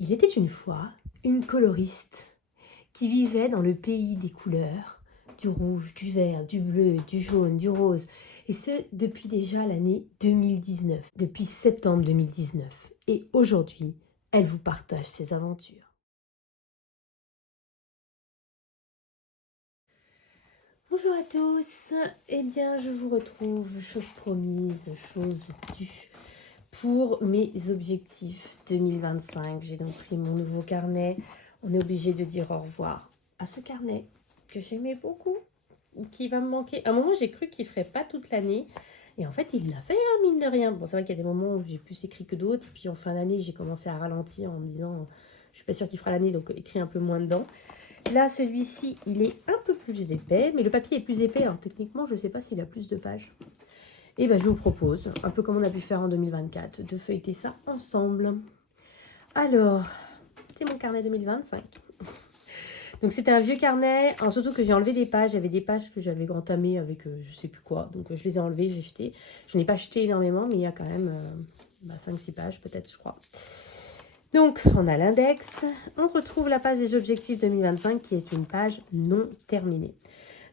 Il était une fois une coloriste qui vivait dans le pays des couleurs, du rouge, du vert, du bleu, du jaune, du rose, et ce depuis déjà l'année 2019, depuis septembre 2019. Et aujourd'hui, elle vous partage ses aventures. Bonjour à tous, eh bien je vous retrouve, chose promise, chose due, pour mes objectifs 2025. J'ai donc pris mon nouveau carnet. On est obligé de dire au revoir à ce carnet que j'aimais beaucoup, qui va me manquer. À un moment, j'ai cru qu'il ne ferait pas toute l'année. Et en fait, il l'a fait, hein, mine de rien. Bon, c'est vrai qu'il y a des moments où j'ai plus écrit que d'autres. Et puis en fin d'année, j'ai commencé à ralentir en me disant, je suis pas sûre qu'il fera l'année, donc écrit un peu moins dedans. Là, celui-ci, il est un peu plus épais, mais le papier est plus épais. Alors techniquement, je ne sais pas s'il a plus de pages. Et ben, je vous propose, un peu comme on a pu faire en 2024, de feuilleter ça ensemble. Alors, c'est mon carnet 2025. Donc c'était un vieux carnet, alors surtout que j'ai enlevé des pages. Il y avait des pages que j'avais entamées avec je sais plus quoi. Donc je les ai enlevées, j'ai jeté. Je n'ai pas jeté énormément, mais il y a quand même 5-6 pages peut-être, je crois. Donc on a l'index. On retrouve la page des objectifs 2025 qui est une page non terminée.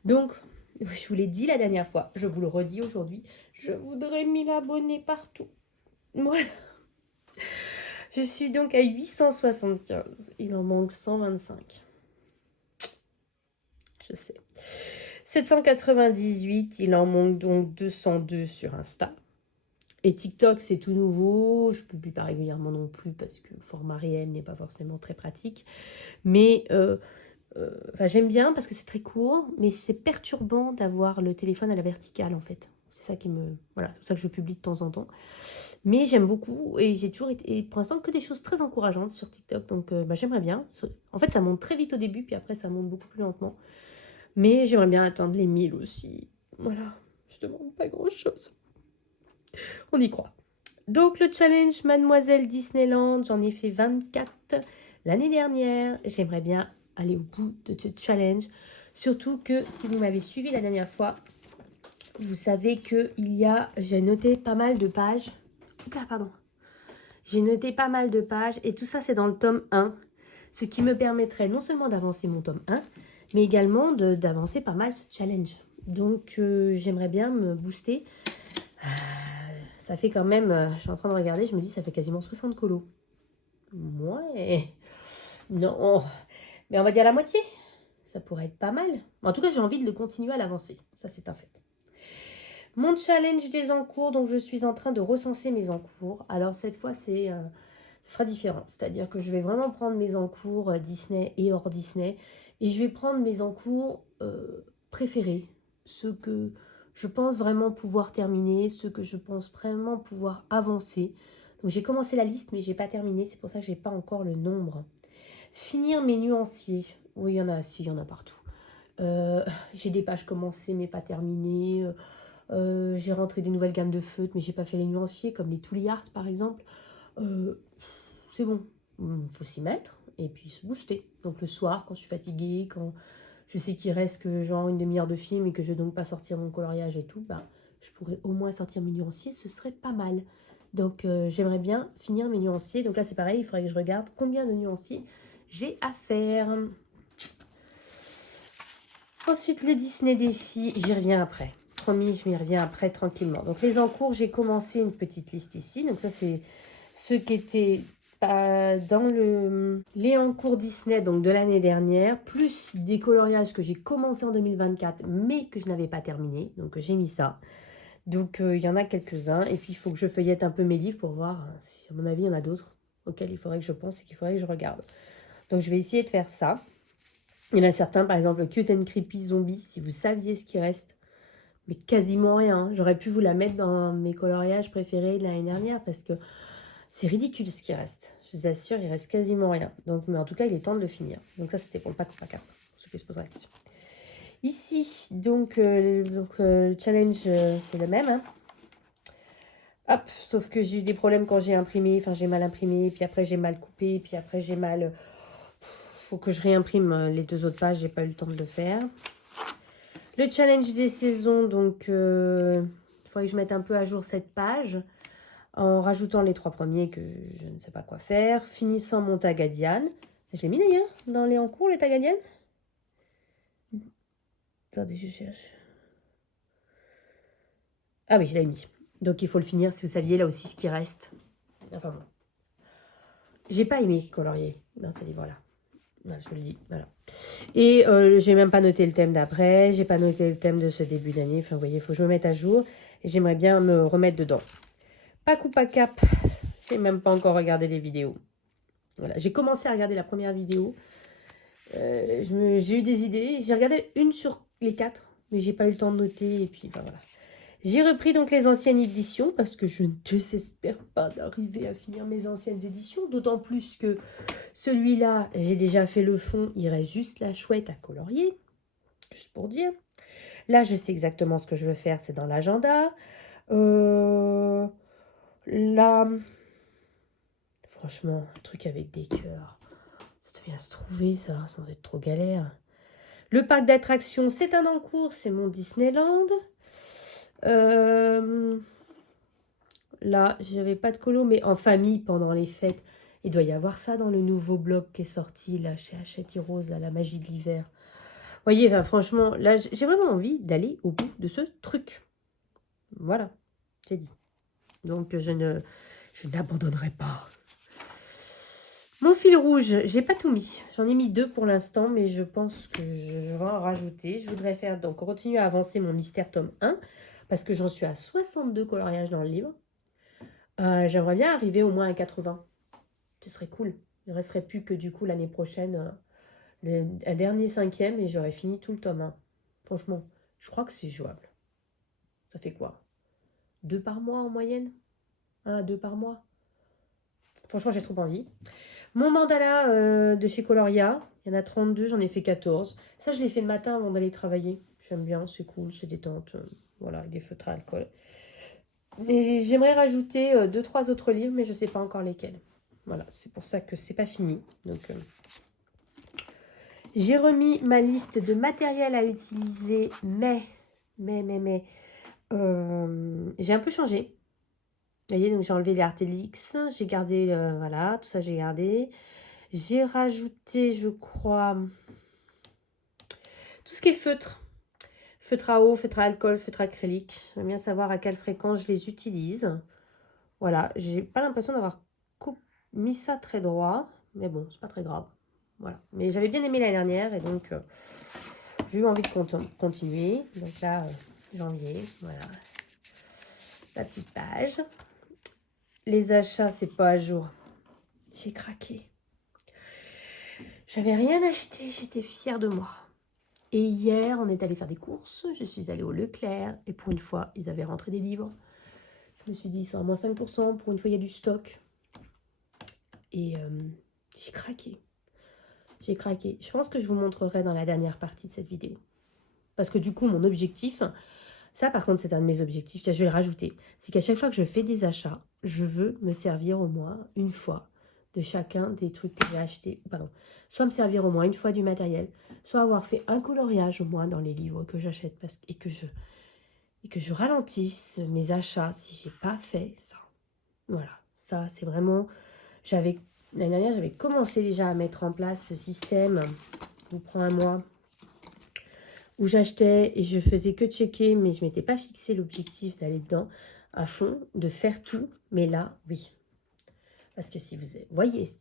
Donc, je vous l'ai dit la dernière fois, je vous le redis aujourd'hui, je voudrais 1000 abonnés partout. Voilà. Je suis donc à 875. Il en manque 125. Je sais. 798, il en manque donc 202 sur Insta. Et TikTok, c'est tout nouveau. Je ne publie pas régulièrement non plus parce que le format réel n'est pas forcément très pratique. Mais j'aime bien parce que c'est très court, mais c'est perturbant d'avoir le téléphone à la verticale en fait. C'est ça qui me... Voilà, c'est pour ça que je publie de temps en temps. Mais j'aime beaucoup et j'ai toujours été, et pour l'instant, que des choses très encourageantes sur TikTok. Donc j'aimerais bien. En fait, ça monte très vite au début, puis après, ça monte beaucoup plus lentement. Mais j'aimerais bien atteindre les 1000 aussi. Voilà, je demande pas grand-chose. On y croit. Donc le challenge Mademoiselle Disneyland, j'en ai fait 24 l'année dernière. J'aimerais bien aller au bout de ce challenge. Surtout que si vous m'avez suivi la dernière fois, vous savez que j'ai noté pas mal de pages. Oula, pardon. J'ai noté pas mal de pages et tout ça c'est dans le tome 1. Ce qui me permettrait non seulement d'avancer mon tome 1, mais également d'avancer pas mal ce challenge. Donc j'aimerais bien me booster. Ça fait quand même, je suis en train de regarder, je me dis ça fait quasiment 60 colos. Ouais, non, mais on va dire la moitié. Ça pourrait être pas mal. En tout cas, j'ai envie de le continuer à l'avancer. Ça, c'est un fait. Mon challenge des encours, donc je suis en train de recenser mes encours. Alors cette fois, ce sera différent. C'est-à-dire que je vais vraiment prendre mes encours Disney et hors Disney. Et je vais prendre mes encours préférés. Ceux que je pense vraiment pouvoir terminer. Ceux que je pense vraiment pouvoir avancer. Donc j'ai commencé la liste, mais j'ai pas terminé. C'est pour ça que j'ai pas encore le nombre. Finir mes nuanciers. Oui, il y en a, si, il y en a partout. J'ai des pages commencées, mais pas terminées. J'ai rentré des nouvelles gammes de feutres, mais j'ai pas fait les nuanciers, comme les Tooly Art par exemple. C'est bon, faut s'y mettre et puis se booster. Donc le soir, quand je suis fatiguée, quand je sais qu'il reste que genre une demi-heure de film et que je vais donc pas sortir mon coloriage et tout, bah, je pourrais au moins sortir mes nuanciers, ce serait pas mal. Donc j'aimerais bien finir mes nuanciers. Donc là c'est pareil, il faudrait que je regarde combien de nuanciers j'ai à faire. Ensuite, le Disney Défi, j'y reviens après. Promis, je m'y reviens après tranquillement. Donc, les encours, j'ai commencé une petite liste ici. Donc, ça, c'est ceux qui étaient dans les encours Disney donc de l'année dernière, plus des coloriages que j'ai commencé en 2024, mais que je n'avais pas terminé. Donc, j'ai mis ça. Donc, il y en a quelques-uns. Et puis, il faut que je feuillette un peu mes livres pour voir si, à mon avis, il y en a d'autres auxquels il faudrait que je pense et qu'il faudrait que je regarde. Donc, je vais essayer de faire ça. Il y en a certains, par exemple, Cute and Creepy Zombie, si vous saviez ce qui reste, mais quasiment rien. J'aurais pu vous la mettre dans mes coloriages préférés de l'année dernière parce que c'est ridicule ce qui reste. Je vous assure, il reste quasiment rien. Donc, mais en tout cas, il est temps de le finir. Donc ça, c'était pour le pack pour ceux qui se posent la question. Ici, donc, le challenge, c'est le même. Hein. Hop, sauf que j'ai eu des problèmes quand j'ai imprimé. Enfin, j'ai mal imprimé, puis après, j'ai mal coupé, puis après, j'ai mal... Faut que je réimprime les 2 autres pages, j'ai pas eu le temps de le faire. Le challenge des saisons, donc il faudrait que je mette un peu à jour cette page. en rajoutant les 3 premiers que je ne sais pas quoi faire, finissant mon tag à Diane. Je l'ai mis d'ailleurs dans les en cours, les tags à Diane. Attendez, je cherche. Ah oui, je l'ai mis. Donc il faut le finir, si vous saviez, là aussi, ce qui reste. Enfin bon. J'ai pas aimé colorier dans ce livre-là. Voilà, je vous le dis, voilà. Et j'ai même pas noté le thème d'après, j'ai pas noté le thème de ce début d'année. Enfin, vous voyez, il faut que je me mette à jour. Et j'aimerais bien me remettre dedans. Pas coup pas cap, j'ai même pas encore regardé les vidéos. Voilà, j'ai commencé à regarder la première vidéo. J'ai eu des idées. J'ai regardé une sur les 4, mais j'ai pas eu le temps de noter. Et puis, ben voilà. J'ai repris donc les anciennes éditions parce que je ne désespère pas d'arriver à finir mes anciennes éditions. D'autant plus que celui-là, j'ai déjà fait le fond. Il reste juste la chouette à colorier. Juste pour dire. Là, je sais exactement ce que je veux faire. C'est dans l'agenda. Là, franchement, un truc avec des cœurs. Ça devient à se trouver, ça, sans être trop galère. Le parc d'attractions, c'est un en cours. C'est mon Disneyland. Là, j'avais pas de colo, mais en famille, pendant les fêtes. Il doit y avoir ça dans le nouveau blog qui est sorti, là, chez Hachette et Rose, là, la magie de l'hiver. Vous voyez, enfin, franchement, là, j'ai vraiment envie d'aller au bout de ce truc. Voilà, c'est dit. Donc, je n'abandonnerai pas. Mon fil rouge, j'ai pas tout mis. J'en ai mis 2 pour l'instant, mais je pense que je vais en rajouter. Je voudrais faire, donc, continuer à avancer mon mystère tome 1, parce que j'en suis à 62 coloriages dans le livre. J'aimerais bien arriver au moins à 80. Ce serait cool. Il ne resterait plus que du coup l'année prochaine un dernier 5e et j'aurais fini tout le tome 1. Franchement, je crois que c'est jouable. Ça fait quoi? 2 par mois en moyenne? 1 à 2 par mois? Franchement, j'ai trop envie. Mon mandala de chez Coloria, il y en a 32, j'en ai fait 14. Ça, je l'ai fait le matin avant d'aller travailler. J'aime bien, c'est cool, c'est détente. Voilà, avec des feutres à alcool. Et j'aimerais rajouter 2-3 autres livres, mais je ne sais pas encore lesquels. Voilà, c'est pour ça que c'est pas fini. Donc, j'ai remis ma liste de matériel à utiliser, mais j'ai un peu changé. Vous voyez, donc j'ai enlevé les Artelix, j'ai gardé, voilà, tout ça j'ai gardé. J'ai rajouté, je crois, tout ce qui est feutre. Feutre à eau, feutre à alcool, feutre acrylique. J'aimerais bien savoir à quelle fréquence je les utilise. Voilà, j'ai pas l'impression d'avoir mis ça très droit, mais bon, c'est pas très grave. Voilà, mais j'avais bien aimé l'année dernière et donc j'ai eu envie de continuer. Donc là, janvier, voilà, la petite page. Les achats, c'est pas à jour. J'ai craqué. J'avais rien acheté, j'étais fière de moi. Et hier, on est allé faire des courses. Je suis allée au Leclerc et pour une fois, ils avaient rentré des livres. Je me suis dit, c'est à moins 5%. Pour une fois, il y a du stock. Et j'ai craqué. J'ai craqué. Je pense que je vous montrerai dans la dernière partie de cette vidéo. Parce que du coup, mon objectif, ça par contre, c'est un de mes objectifs, je vais le rajouter, c'est qu'à chaque fois que je fais des achats, je veux me servir au moins une fois de chacun des trucs que j'ai achetés. Pardon. Soit me servir au moins une fois du matériel, soit avoir fait un coloriage au moins dans les livres que j'achète et que je ralentisse mes achats si j'ai pas fait ça. Voilà, ça c'est vraiment... L'année dernière, j'avais commencé déjà à mettre en place ce système. Je vous prends un mois où j'achetais et je faisais que checker, mais je ne m'étais pas fixé l'objectif d'aller dedans à fond, de faire tout. Mais là, oui. Parce que si vous voyez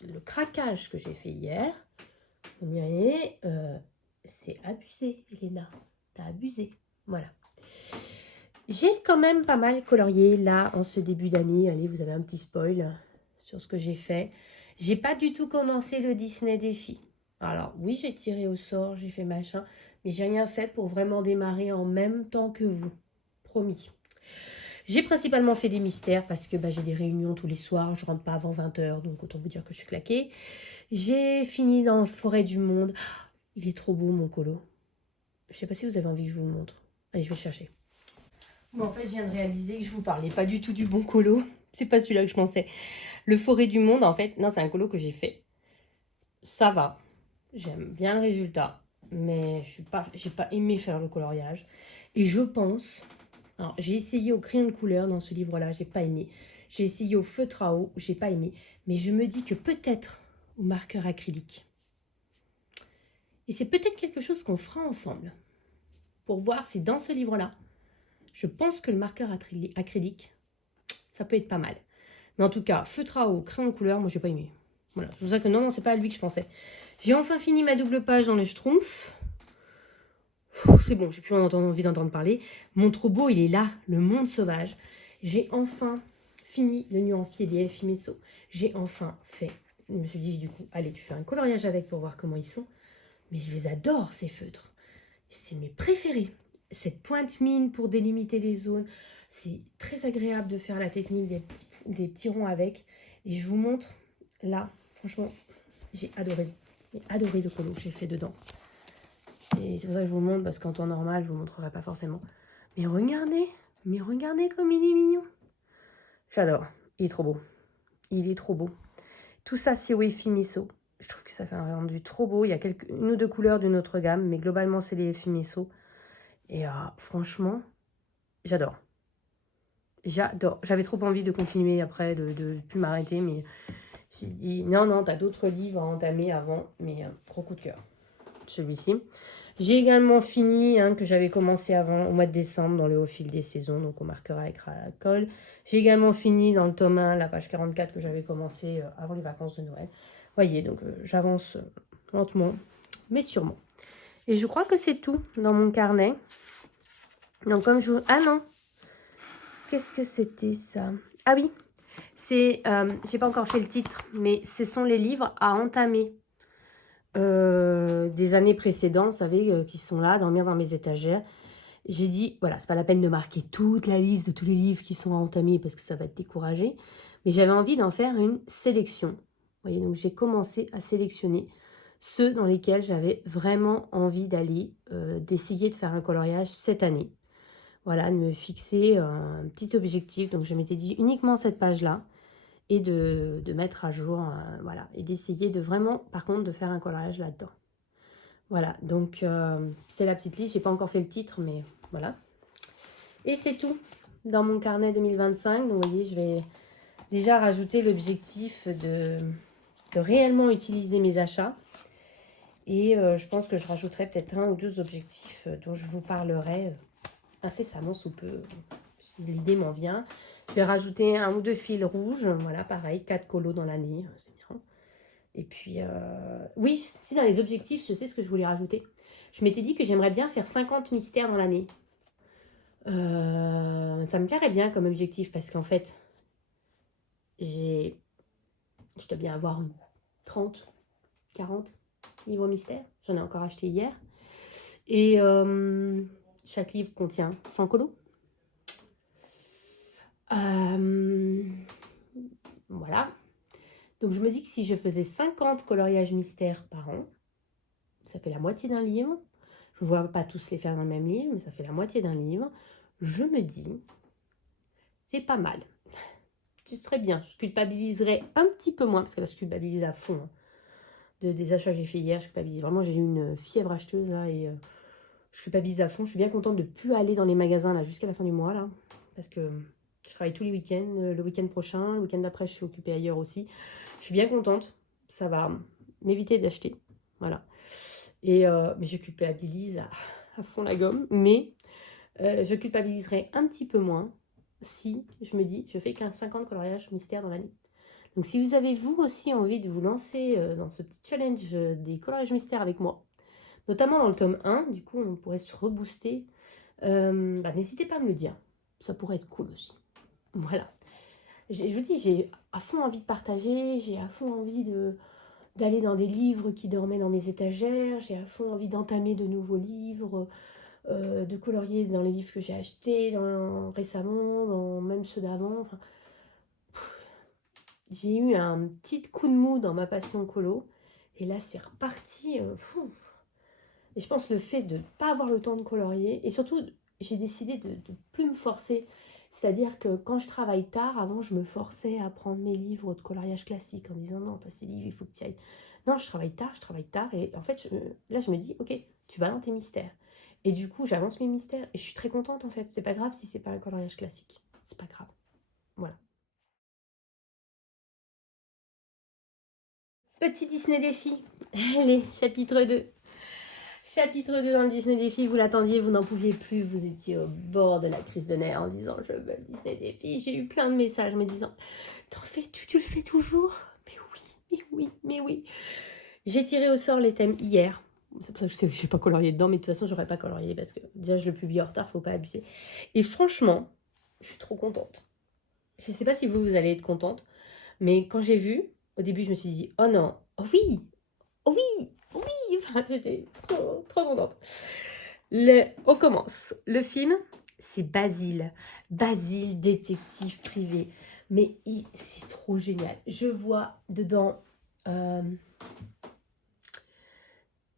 le craquage que j'ai fait hier, vous direz, c'est abusé, Elena. T'as abusé. Voilà. J'ai quand même pas mal colorié là en ce début d'année. Allez, vous avez un petit spoil sur ce que j'ai fait. J'ai pas du tout commencé le Disney Défi. Alors oui, j'ai tiré au sort, j'ai fait machin, mais j'ai rien fait pour vraiment démarrer en même temps que vous. Promis. J'ai principalement fait des mystères parce que j'ai des réunions tous les soirs, je rentre pas avant 20h, donc autant vous dire que je suis claquée. J'ai fini dans la forêt du monde. Il est trop beau mon colo. Je sais pas si vous avez envie que je vous le montre. Allez, je vais le chercher. Bon, en fait, je viens de réaliser que je vous parlais pas du tout du bon colo. C'est pas celui-là que je pensais. Le forêt du monde, en fait, non, c'est un colo que j'ai fait. Ça va. J'aime bien le résultat. Mais j'ai pas aimé faire le coloriage. Et je pense... Alors, j'ai essayé au crayon de couleur dans ce livre-là. J'ai pas aimé. J'ai essayé au feutre à eau, j'ai pas aimé. Mais je me dis que peut-être au marqueur acrylique. Et c'est peut-être quelque chose qu'on fera ensemble. Pour voir si dans ce livre-là, je pense que le marqueur acrylique, ça peut être pas mal. Mais en tout cas, feutre à eau, crayon couleur, moi j'ai pas aimé. Voilà, c'est pour ça que non, c'est pas à lui que je pensais. J'ai enfin fini ma double page dans le Schtroumpf. C'est bon, j'ai plus envie d'entendre parler. Mon trop beau, il est là, le monde sauvage. J'ai enfin fini le nuancier des FI Messo. J'ai enfin fait. Je me suis dit du coup, allez, tu fais un coloriage avec pour voir comment ils sont. Mais je les adore, ces feutres. C'est mes préférés. Cette pointe mine pour délimiter les zones. C'est très agréable de faire la technique des petits ronds avec. Et je vous montre, là, franchement, j'ai adoré. J'ai adoré le colo que j'ai fait dedans. Et c'est pour ça que je vous montre, parce qu'en temps normal, je ne vous montrerai pas forcément. Mais regardez comme il est mignon. J'adore. Il est trop beau. Il est trop beau. Tout ça, c'est Wefi Miso. Je trouve que ça fait un rendu trop beau. Il y a une ou deux couleurs d'une autre gamme, mais globalement, c'est les Wefi Miso. Et franchement, j'adore. J'adore. J'avais trop envie de continuer après, de plus m'arrêter, mais j'ai dit non, t'as d'autres livres à entamer avant, mais trop coup de cœur. Celui-ci. J'ai également fini, que j'avais commencé avant, au mois de décembre, dans le Au fil des saisons, donc au marqueur à écran à colle. J'ai également fini dans le tome 1, la page 44, que j'avais commencé avant les vacances de Noël. Voyez, donc j'avance lentement, mais sûrement. Et je crois que c'est tout dans mon carnet. Donc comme je vous... Ah non, qu'est-ce que c'était ça? Ah oui, c'est... j'ai pas encore fait le titre, mais ce sont les livres à entamer. Des années précédentes, vous savez, qui sont là, dormir dans mes étagères. J'ai dit, voilà, c'est pas la peine de marquer toute la liste de tous les livres qui sont à entamer parce que ça va te décourager. Mais j'avais envie d'en faire une sélection. Vous voyez, donc j'ai commencé à sélectionner ceux dans lesquels j'avais vraiment envie d'aller, d'essayer de faire un coloriage cette année. Voilà, de me fixer un petit objectif. Donc je m'étais dit uniquement cette page-là et de mettre à jour, voilà, et d'essayer de vraiment, par contre, de faire un coloriage là-dedans. Voilà, donc c'est la petite liste, j'ai pas encore fait le titre, mais voilà. Et c'est tout dans mon carnet 2025. Donc vous voyez, je vais déjà rajouter l'objectif de réellement utiliser mes achats. Et je pense que je rajouterai peut-être un ou deux objectifs dont je vous parlerai incessamment sous peu, si l'idée m'en vient. Je vais rajouter un ou deux fils rouges, voilà, pareil, 4 colos dans l'année, c'est bien. Et puis, oui, si dans les objectifs, je sais ce que je voulais rajouter. Je m'étais dit que j'aimerais bien faire 50 mystères dans l'année. Ça me plairait bien comme objectif parce qu'en fait, je dois bien avoir 30, 40 livres mystères. J'en ai encore acheté hier. Et chaque livre contient 100 colos. Voilà. Donc je me dis que si je faisais 50 coloriages mystères par an, ça fait la moitié d'un livre. Je ne vois pas tous les faire dans le même livre, mais ça fait la moitié d'un livre. Je me dis, c'est pas mal. Ce serait bien. Je culpabiliserais un petit peu moins, parce que là, je culpabilise à fond. Des achats que j'ai fait hier, je culpabilise. Vraiment, j'ai eu une fièvre acheteuse, là, et je culpabilise à fond. Je suis bien contente de ne plus aller dans les magasins, là, jusqu'à la fin du mois, là. Parce que je travaille tous les week-ends. Le week-end prochain, le week-end d'après, je suis occupée ailleurs aussi. Je suis bien contente. Ça va m'éviter d'acheter. Voilà. Et, mais je culpabilise à fond la gomme. Mais je culpabiliserai un petit peu moins si je me dis, je fais qu'un 50 coloriages mystères dans l'année. Donc si vous avez vous aussi envie de vous lancer dans ce petit challenge des coloriages mystères avec moi, notamment dans le tome 1, du coup on pourrait se rebooster, n'hésitez pas à me le dire. Ça pourrait être cool aussi. Voilà. Je vous dis, j'ai à fond envie de partager, j'ai à fond envie d'aller dans des livres qui dormaient dans mes étagères, j'ai à fond envie d'entamer de nouveaux livres, de colorier dans les livres que j'ai achetés récemment, même ceux d'avant. Enfin, j'ai eu un petit coup de mou dans ma passion colo, et là c'est reparti. Et je pense le fait de ne pas avoir le temps de colorier, et surtout j'ai décidé de ne plus me forcer. C'est-à-dire que quand je travaille tard, avant je me forçais à prendre mes livres de coloriage classique en disant non, t'as ces livres, il faut que tu y ailles. Non, je travaille tard, et en fait là je me dis ok, tu vas dans tes mystères. Et du coup j'avance mes mystères, et je suis très contente en fait. C'est pas grave si c'est pas un coloriage classique, c'est pas grave. Voilà. Petit Disney défi. Allez, chapitre 2. Chapitre 2 dans le Disney défi, vous l'attendiez, vous n'en pouviez plus, vous étiez au bord de la crise de nerfs en disant je veux le Disney défi. J'ai eu plein de messages me disant t'en fais-tu, tu le fais toujours? Mais oui, mais oui, mais oui. J'ai tiré au sort les thèmes hier. C'est pour ça que je sais pas colorier dedans, mais de toute façon, j'aurais pas colorié parce que déjà, je le publie en retard, faut pas abuser. Et franchement, je suis trop contente. Je sais pas si vous allez être contente, mais quand j'ai vu, au début, je me suis dit, oh non, oh oui, oh oui, oh oui. Enfin, j'étais trop, trop contente. On commence. Le film, c'est Basile. Basile, détective privé. Mais c'est trop génial. Je vois dedans...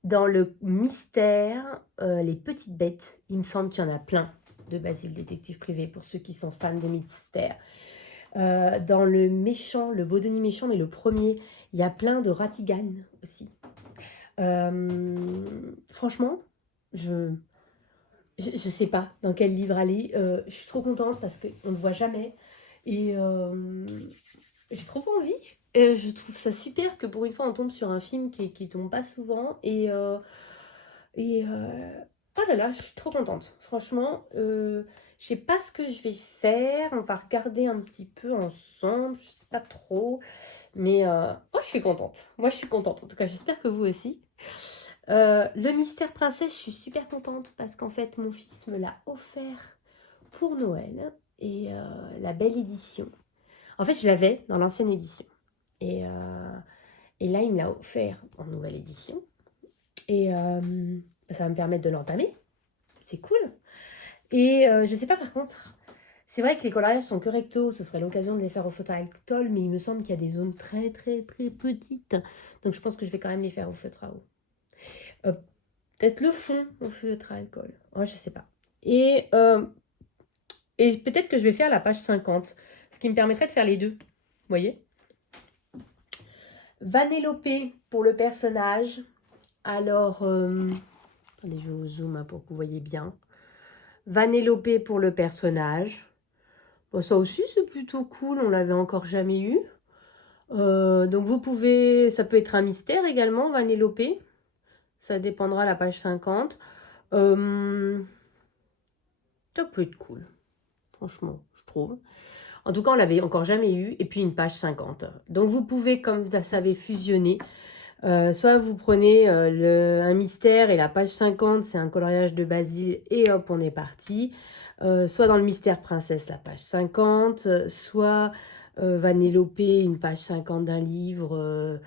dans le mystère, les petites bêtes, il me semble qu'il y en a plein de Basile, détective privé, pour ceux qui sont fans de mystère. Dans le méchant, le Bodoni méchant, mais le premier, il y a plein de Ratigan aussi. Franchement, je sais pas dans quel livre aller. Je suis trop contente parce qu'on ne le voit jamais. Et j'ai trop envie. Je trouve ça super que pour une fois on tombe sur un film qui tombe pas souvent. Oh là là, je suis trop contente. Franchement, je sais pas ce que je vais faire. On va regarder un petit peu ensemble. Je sais pas trop. Mais oh, je suis contente. Moi, je suis contente. En tout cas, j'espère que vous aussi. Le Mystère Princesse, je suis super contente parce qu'en fait, mon fils me l'a offert pour Noël. Et la belle édition. En fait, je l'avais dans l'ancienne édition. Et, là, il me l'a offert en nouvelle édition. Et ça va me permettre de l'entamer. C'est cool. Et je sais pas par contre, c'est vrai que les coloriages sont que recto, ce serait l'occasion de les faire au feutre à alcool, mais il me semble qu'il y a des zones très très très petites. Donc je pense que je vais quand même les faire au feutre à eau. Peut-être le fond au feutre à alcool. Oh, je sais pas. Et peut-être que je vais faire la page 50, ce qui me permettrait de faire les deux. Vous voyez? Vanellope pour le personnage. Alors, attendez, je vous zoome pour que vous voyez bien. Vanellope pour le personnage. Bon, ça aussi, c'est plutôt cool. On l'avait encore jamais eu. Donc, vous pouvez... Ça peut être un mystère également, Vanellope. Ça dépendra à la page 50. Ça peut être cool. Franchement, je trouve. En tout cas, on l'avait encore jamais eu. Et puis, une page 50. Donc, vous pouvez, comme vous savez, fusionner. Soit vous prenez un mystère et la page 50, c'est un coloriage de Basile et hop, on est parti. Soit dans le mystère princesse, la page 50, soit Vanellope, une page 50 d'un livre.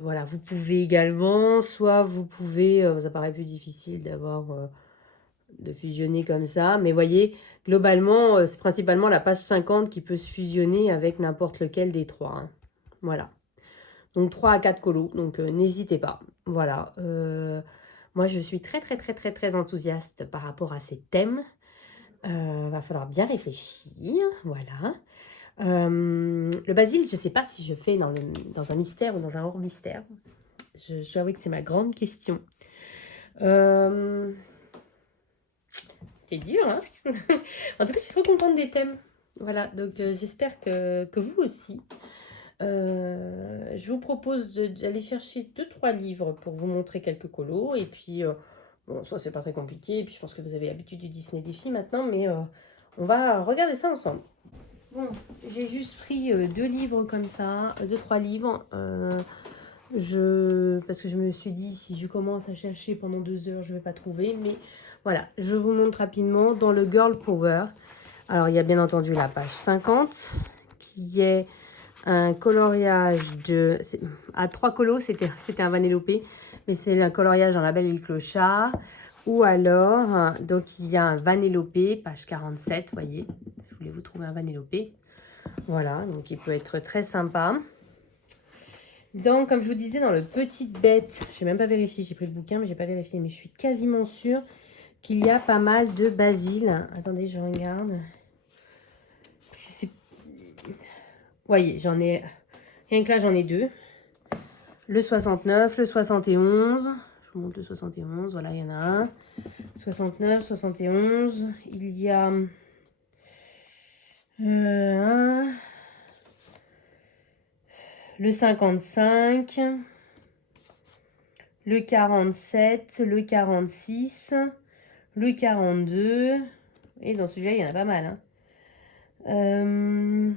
Voilà, vous pouvez également, soit vous pouvez, ça paraît plus difficile de fusionner comme ça, mais voyez, globalement, c'est principalement la page 50 qui peut se fusionner avec n'importe lequel des trois. Hein. Voilà. Donc 3 à 4 colos, donc n'hésitez pas. Voilà. Moi, je suis très, très, très, très, très enthousiaste par rapport à ces thèmes. Va falloir bien réfléchir. Voilà. Le basile, je ne sais pas si je fais dans un mystère ou dans un hors mystère. Je dois avouer que c'est ma grande question. C'est dur, hein. En tout cas, je suis trop contente des thèmes. Voilà, donc j'espère que vous aussi. Je vous propose d'aller chercher 2-3 livres pour vous montrer quelques colos. Et puis, bon, soit c'est pas très compliqué. Et puis, je pense que vous avez l'habitude du Disney Défi maintenant. Mais on va regarder ça ensemble. Bon, j'ai juste pris 2 livres comme ça. 2-3 livres. Parce que je me suis dit, si je commence à chercher pendant 2 heures, je ne vais pas trouver. Mais voilà, je vous montre rapidement. Dans le Girl Power, alors il y a bien entendu la page 50 qui est un coloriage à 3 colos, c'était un Vanellope, mais c'est un coloriage dans La Belle et le Clochard. Ou alors, donc il y a un Vanellope, page 47, voyez. Je voulais vous trouver un Vanellope. Voilà, donc il peut être très sympa. Donc, comme je vous disais, dans le Petite Bête, j'ai même pas vérifié, j'ai pris le bouquin, mais j'ai pas vérifié, mais je suis quasiment sûre qu'il y a pas mal de Basile. Attendez, je regarde. Voyez, j'en ai... Rien que là, j'en ai 2. Le 69, le 71. Je vous montre le 71. Voilà, il y en a un. 69, 71. Il y a un. le 55, le 47, le 46, le 42. Et dans celui-là, il y en a pas mal. Hein.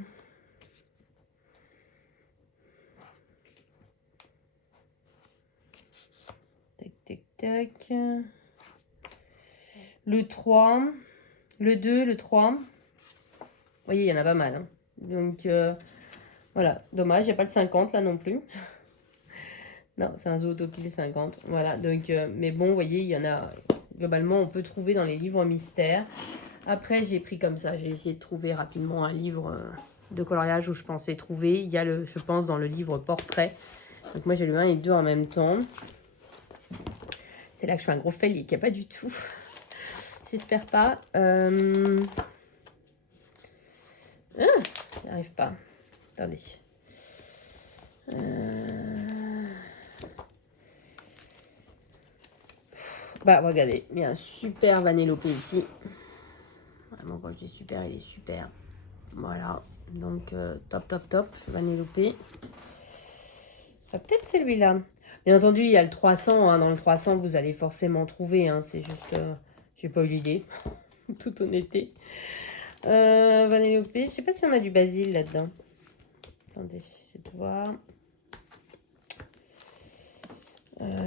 Tac, tac, tac. Le 3, le 2, le 3. Vous voyez, il y en a pas mal. Hein. Donc, voilà. Dommage, il n'y a pas le 50 là non plus. Non, c'est un Zootopie 50. Voilà, donc, mais bon, vous voyez, il y en a, globalement, on peut trouver dans les livres mystères. Après, j'ai pris comme ça, j'ai essayé de trouver rapidement un livre de coloriage où je pensais trouver. Il y a, je pense, dans le livre portrait. Donc moi, j'ai lu 1 et 2 en même temps. C'est là que je fais un gros fail, il n'y a pas du tout. J'espère pas. J'y arrive pas. Attendez. Bah, regardez, il y a un super Vanellope ici. Vraiment, quand je dis super, il est super. Voilà, donc top, top, top, Vanellope. Peut-être celui-là. Bien entendu, il y a le 300. Hein. Dans le 300, vous allez forcément trouver. Hein. C'est juste, j'ai pas eu l'idée. Toute honnêteté. Vanellope, je sais pas si on a du basil là-dedans. Attendez, j'essaie de voir.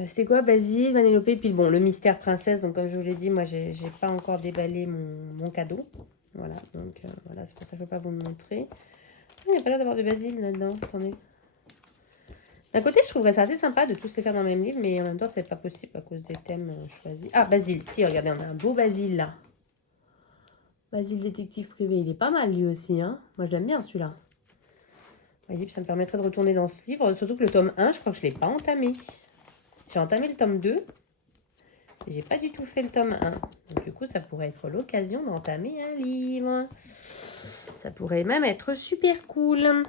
C'était quoi, basil, Vanellope, puis bon, le mystère princesse. Donc, comme je vous l'ai dit, moi, j'ai pas encore déballé mon cadeau. Voilà, donc voilà, c'est pour ça que je ne peux pas vous le montrer. Il n'y a pas l'air d'avoir de basil là-dedans. Attendez. D'un côté, je trouverais ça assez sympa de tous les faire dans le même livre, mais en même temps, c'est pas possible à cause des thèmes choisis. Ah, basil. Si, regardez, on a un beau basil là. Basil détective privé, il est pas mal lui aussi. Hein. Moi, je l'aime bien celui-là. Voyez, ça me permettrait de retourner dans ce livre. Surtout que le tome 1, je crois que je ne l'ai pas entamé. J'ai entamé le tome 2. J'ai pas du tout fait le tome 1. Donc, du coup, ça pourrait être l'occasion d'entamer un livre. Ça pourrait même être super cool.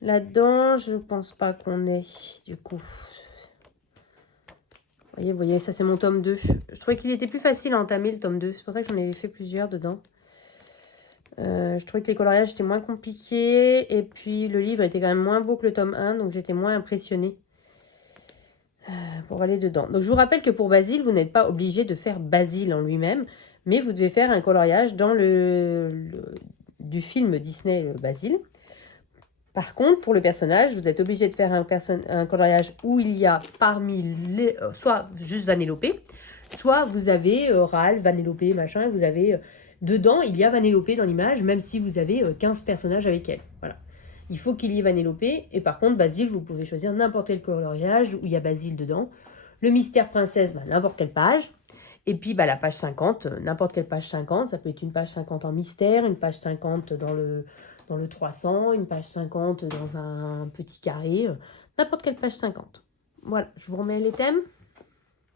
Là-dedans, je pense pas qu'on ait, du coup. Vous voyez, ça c'est mon tome 2. Je trouvais qu'il était plus facile à entamer le tome 2. C'est pour ça que j'en avais fait plusieurs dedans. Je trouvais que les coloriages étaient moins compliqués. Et puis le livre était quand même moins beau que le tome 1. Donc j'étais moins impressionnée pour aller dedans. Donc je vous rappelle que pour Basile, vous n'êtes pas obligé de faire Basile en lui-même. Mais vous devez faire un coloriage dans du film Disney Basile. Par contre, pour le personnage, vous êtes obligé de faire un coloriage où il y a parmi les... soit juste Vanellope, soit vous avez Ralph, Vanellope, machin, et vous avez... dedans, il y a Vanellope dans l'image, même si vous avez 15 personnages avec elle. Voilà. Il faut qu'il y ait Vanellope. Et par contre, Basile, vous pouvez choisir n'importe quel coloriage où il y a Basile dedans. Le mystère princesse, n'importe quelle page. Et puis la page 50, n'importe quelle page 50. Ça peut être une page 50 en mystère, une page 50 dans le 300, une page 50 dans un petit carré, n'importe quelle page 50. Voilà, je vous remets les thèmes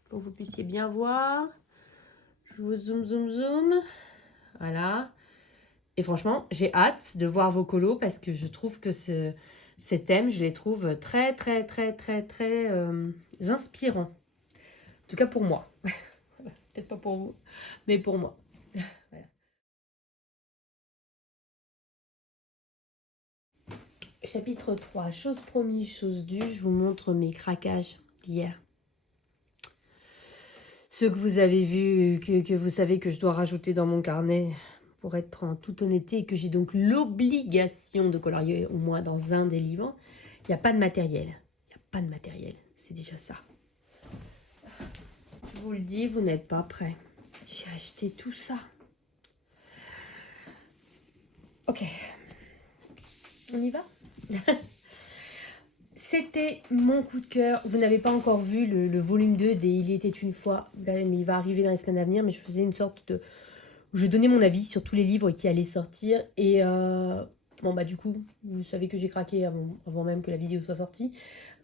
pour que vous puissiez bien voir. Je vous zoom, zoom, zoom. Voilà. Et franchement, j'ai hâte de voir vos colos parce que je trouve que ces thèmes, je les trouve très, très, très, très, très inspirants. En tout cas pour moi. Peut-être pas pour vous, mais pour moi. Voilà. Chapitre 3, chose promise, chose due, je vous montre mes craquages d'hier. Ceux que vous avez vus, que vous savez que je dois rajouter dans mon carnet pour être en toute honnêteté et que j'ai donc l'obligation de colorier au moins dans un des livres. Il n'y a pas de matériel. Il n'y a pas de matériel. C'est déjà ça. Je vous le dis, vous n'êtes pas prêts. J'ai acheté tout ça. Ok. On y va? C'était mon coup de cœur. Vous n'avez pas encore vu le volume 2 des Il était une fois, mais il va arriver dans les semaines à venir, mais je faisais une sorte de... où je donnais mon avis sur tous les livres qui allaient sortir. Et bon, bah du coup, vous savez que j'ai craqué avant même que la vidéo soit sortie.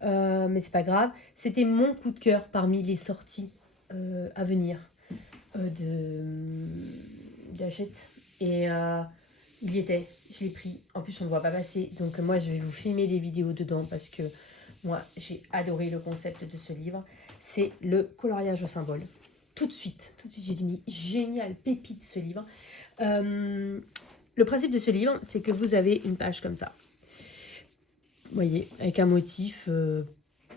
Mais c'est pas grave. C'était mon coup de cœur parmi les sorties à venir d'Hachette. Et il y était, je l'ai pris. En plus, on ne le voit pas passer. Donc moi, je vais vous filmer des vidéos dedans parce que moi, j'ai adoré le concept de ce livre. C'est le coloriage au symbole. Tout de suite, j'ai dit, mais génial, pépite ce livre. Le principe de ce livre, c'est que vous avez une page comme ça. Vous voyez, avec un motif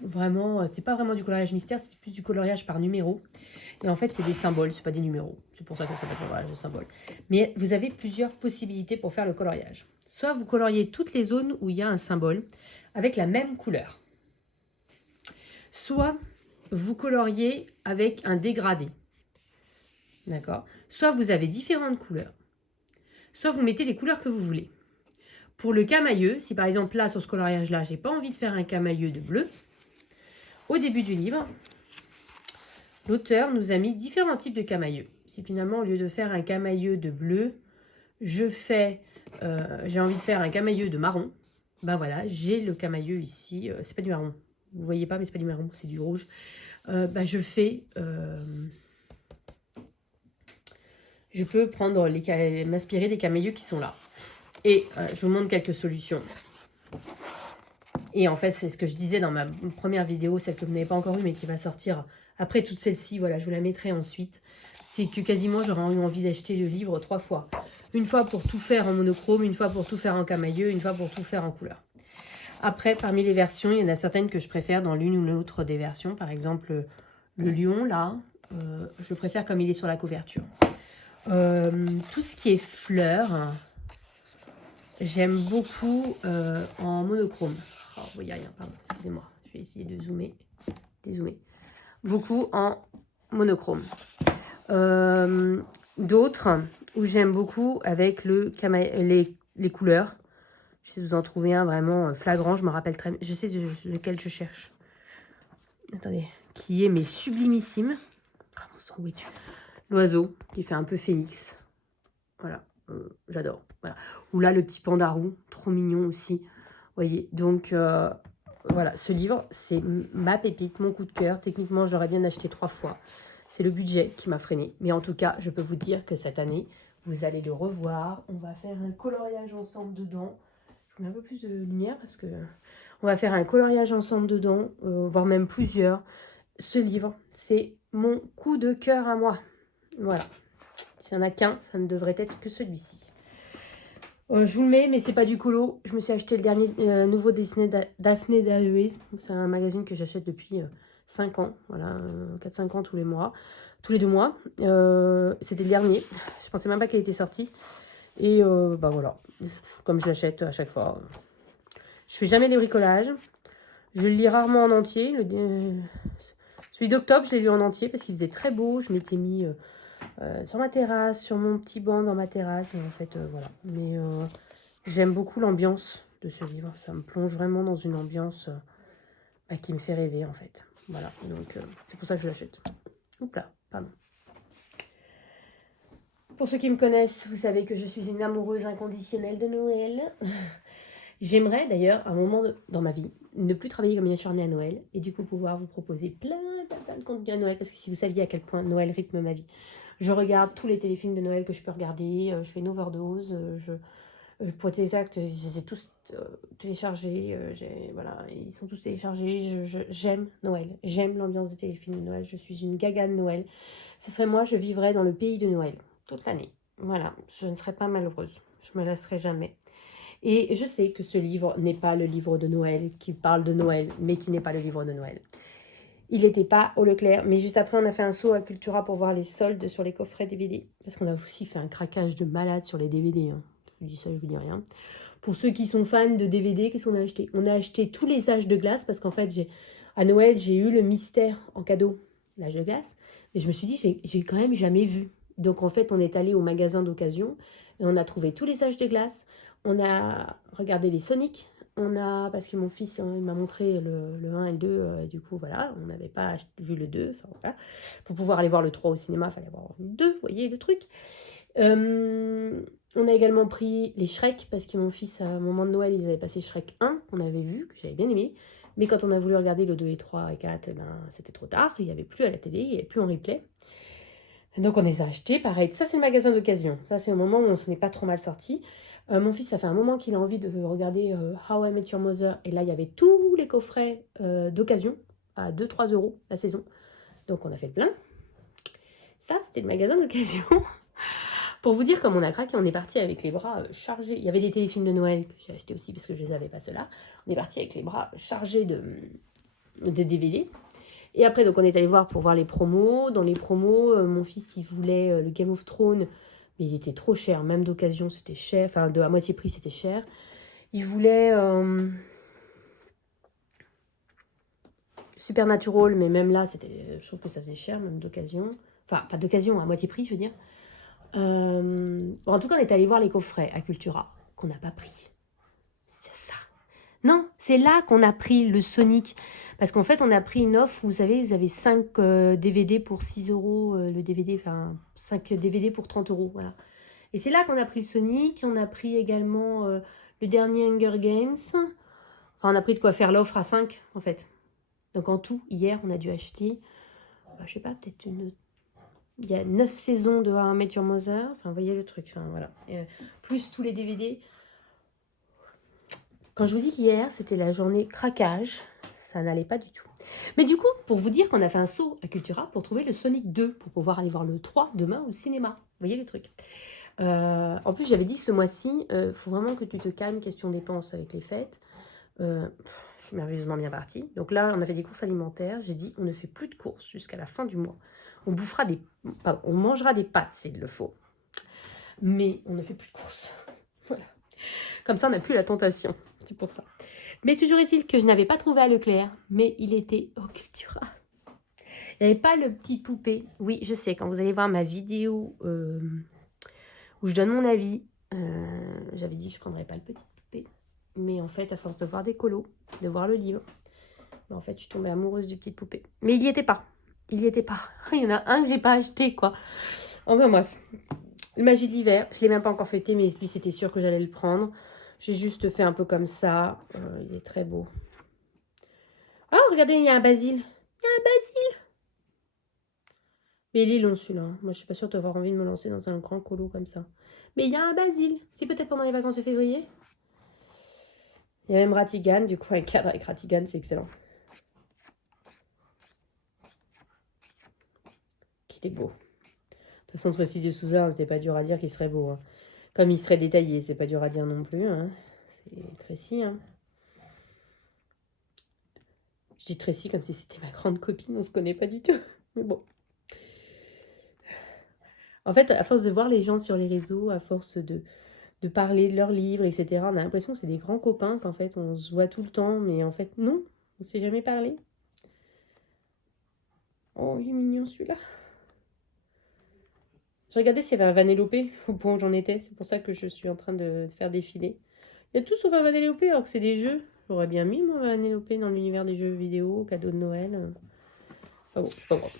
vraiment, c'est pas vraiment du coloriage mystère, c'est plus du coloriage par numéro. Et en fait, c'est des symboles, c'est pas des numéros. C'est pour ça que ça s'appelle coloriage de symboles. Mais vous avez plusieurs possibilités pour faire le coloriage. Soit vous coloriez toutes les zones où il y a un symbole avec la même couleur. Soit vous coloriez avec un dégradé. D'accord? Soit vous avez différentes couleurs. Soit vous mettez les couleurs que vous voulez. Pour le camailleux, si par exemple là, sur ce coloriage-là, j'ai pas envie de faire un camailleux de bleu, au début du livre, l'auteur nous a mis différents types de camailleux. Si finalement, au lieu de faire un camailleux de bleu, j'ai envie de faire un camailleux de marron, ben voilà, j'ai le camailleux ici, c'est pas du marron, vous voyez pas, mais c'est pas du marron, c'est du rouge. Je peux m'inspirer des camailleux qui sont là. Et je vous montre quelques solutions. Et en fait, c'est ce que je disais dans ma première vidéo, celle que vous n'avez pas encore vue, mais qui va sortir après toute celle-ci. Voilà, je vous la mettrai ensuite. C'est que quasiment, j'aurais eu envie d'acheter le livre 3 fois. Une fois pour tout faire en monochrome, une fois pour tout faire en camailleux, une fois pour tout faire en couleur. Après, parmi les versions, il y en a certaines que je préfère dans l'une ou l'autre des versions. Par exemple, le lion, là, je préfère comme il est sur la couverture. Tout ce qui est fleurs, j'aime beaucoup en monochrome. Oh, vous voyez rien, pardon, excusez-moi. Je vais essayer de zoomer, dézoomer. Beaucoup en monochrome. D'autres où j'aime beaucoup avec les couleurs. Je sais de vous en trouver un vraiment flagrant, je me rappelle très bien. Je sais lequel je cherche. Attendez, qui est mais sublimissime. Ah, mon sang, où es-tu? L'oiseau qui fait un peu phénix. Voilà, j'adore. Voilà. Ou là, le petit panda roux, trop mignon aussi. Vous voyez, donc voilà, ce livre, c'est ma pépite, mon coup de cœur. Techniquement, j'aurais bien acheté 3 fois. C'est le budget qui m'a freiné. Mais en tout cas, je peux vous dire que cette année, vous allez le revoir. On va faire un coloriage ensemble dedans. Je vous mets un peu plus de lumière parce que on va faire un coloriage ensemble dedans, voire même plusieurs. Ce livre, c'est mon coup de cœur à moi. Voilà. S'il n'y en a qu'un, ça ne devrait être que celui-ci. Je vous le mets, mais c'est pas du colo. Je me suis acheté le dernier nouveau Disney Daphne Diaries. C'est un magazine que j'achète depuis 5 ans. Voilà, 4-5 ans tous les mois. Tous les 2 mois. C'était le dernier. Je pensais même pas qu'il était sorti. Et bah voilà. Comme je l'achète à chaque fois. Je fais jamais les bricolages. Je le lis rarement en entier. Celui d'octobre, je l'ai lu en entier parce qu'il faisait très beau. Je m'étais mis sur ma terrasse, sur mon petit banc dans ma terrasse. Et en fait, voilà. Mais j'aime beaucoup l'ambiance de ce livre. Ça me plonge vraiment dans une ambiance qui me fait rêver, en fait. Voilà. Donc, c'est pour ça que je l'achète. Oups là, pardon. Pour ceux qui me connaissent, vous savez que je suis une amoureuse inconditionnelle de Noël. J'aimerais d'ailleurs, à un moment dans ma vie, ne plus travailler comme une acharnée à Noël et du coup pouvoir vous proposer plein de contenus à Noël, parce que si vous saviez à quel point Noël rythme ma vie. Je regarde tous les téléfilms de Noël que je peux regarder, je fais une overdose, pour être exact, je les ai tous téléchargés, voilà, ils sont tous téléchargés, j'aime Noël, j'aime l'ambiance des téléfilms de Noël, je suis une gaga de Noël. Ce serait moi, je vivrais dans le pays de Noël, toute l'année. Voilà, je ne serais pas malheureuse, je me lasserai jamais. Et je sais que ce livre n'est pas le livre de Noël, qui parle de Noël, mais qui n'est pas le livre de Noël. Il n'était pas au Leclerc, mais juste après, on a fait un saut à Cultura pour voir les soldes sur les coffrets DVD. Parce qu'on a aussi fait un craquage de malade sur les DVD. Hein. Je dis ça, je vous dis rien. Pour ceux qui sont fans de DVD, qu'est-ce qu'on a acheté? On a acheté tous les âges de glace, parce qu'en fait, à Noël, j'ai eu le mystère en cadeau, l'âge de glace. Et je me suis dit, j'ai quand même jamais vu. Donc en fait, on est allé au magasin d'occasion, et on a trouvé tous les âges de glace. On a regardé les Sonic. Parce que mon fils il m'a montré le 1 et le 2, du coup voilà, on n'avait pas vu le 2, enfin voilà. Pour pouvoir aller voir le 3 au cinéma, il fallait avoir le 2, vous voyez le truc. On a également pris les Shrek, parce que mon fils, à un moment de Noël, ils avaient passé Shrek 1, qu'on avait vu, que j'avais bien aimé. Mais quand on a voulu regarder le 2 et 3 et 4, eh ben, c'était trop tard, il n'y avait plus à la télé, il n'y avait plus en replay. Donc on les a achetés, pareil, ça c'est le magasin d'occasion, ça c'est au moment où on s'en est pas trop mal sorti. Mon fils, ça fait un moment qu'il a envie de regarder How I Met Your Mother. Et là, il y avait tous les coffrets d'occasion à 2-3 € la saison. Donc, on a fait le plein. Ça, c'était le magasin d'occasion. Pour vous dire comme on a craqué, on est parti avec les bras chargés. Il y avait des téléfilms de Noël que j'ai acheté aussi parce que je les avais pas ceux-là. On est parti avec les bras chargés de DVD. Et après, donc on est allé voir pour voir les promos. Dans les promos, mon fils, il voulait le Game of Thrones, mais il était trop cher. Même d'occasion, c'était cher. Enfin, à moitié prix, c'était cher. Il voulait Supernatural, mais même là, je trouve que ça faisait cher, même d'occasion. Enfin, pas d'occasion, à moitié prix, je veux dire. Bon, en tout cas, on est allé voir les coffrets à Cultura, qu'on n'a pas pris. C'est ça. Non, c'est là qu'on a pris le Sonic. Parce qu'en fait, on a pris une offre, vous savez, vous avez 5 DVD pour 6 euros, le DVD, enfin 5 DVD pour 30 euros, voilà. Et c'est là qu'on a pris le Sonic, on a pris également le dernier Hunger Games. Enfin, on a pris de quoi faire l'offre à 5, en fait. Donc en tout, hier, on a dû acheter, je sais pas, peut-être il y a 9 saisons de How I Met Your Mother. Enfin, vous voyez le truc, enfin, voilà. Plus tous les DVD. Quand je vous dis qu'hier, c'était la journée craquage, ça n'allait pas du tout. Mais du coup, pour vous dire qu'on a fait un saut à Cultura pour trouver le Sonic 2, pour pouvoir aller voir le 3 demain au cinéma. Vous voyez le truc. En plus, j'avais dit ce mois-ci, faut vraiment que tu te calmes, question dépenses avec les fêtes. Je suis merveilleusement bien partie. Donc là, on a fait des courses alimentaires. J'ai dit, on ne fait plus de courses jusqu'à la fin du mois. On mangera des pâtes s'il le faut. Mais on ne fait plus de courses. Voilà. Comme ça, on n'a plus la tentation. C'est pour ça. Mais toujours est-il que je n'avais pas trouvé à Leclerc, mais il était au Cultura. Il n'y avait pas le petit poupée. Oui, je sais, quand vous allez voir ma vidéo où je donne mon avis, j'avais dit que je ne prendrais pas le petit poupée. Mais en fait, à force de voir des colos, de voir le livre, en fait, je suis tombée amoureuse du petit poupée. Mais il n'y était pas. Il n'y était pas. Il y en a un que j'ai pas acheté, quoi. Enfin bref. Le Magie de l'hiver, je ne l'ai même pas encore fêté, mais lui, c'était sûr que j'allais le prendre. J'ai juste fait un peu comme ça. Il est très beau. Oh, regardez, il y a un basil. Il y a un basil. Mais il est long, celui-là. Moi, je suis pas sûre d'avoir envie de me lancer dans un grand colo comme ça. Mais il y a un basil. C'est peut-être pendant les vacances de février. Il y a même Ratigan. Du coup, un cadre avec Ratigan, c'est excellent. Qu'il est beau. De toute façon, ce fois-ci de Souza, c'était pas dur à dire qu'il serait beau. Hein. Comme il serait détaillé, c'est pas dur à dire non plus. Hein. C'est Tracy. Hein. Je dis Tracy comme si c'était ma grande copine, on se connaît pas du tout. Mais bon. En fait, à force de voir les gens sur les réseaux, à force de parler de leurs livres, etc., on a l'impression que c'est des grands copains, qu'en fait, on se voit tout le temps, mais en fait, non, on ne s'est jamais parlé. Oh, il est mignon celui-là. Je regardais s'il y avait un Vanellope au point où j'en étais. C'est pour ça que je suis en train de faire défiler. Il y a tout sauf un Vanellope alors que c'est des jeux. J'aurais bien mis moi Vanellope dans l'univers des jeux vidéo, cadeau de Noël. Ah bon, c'est pas grave.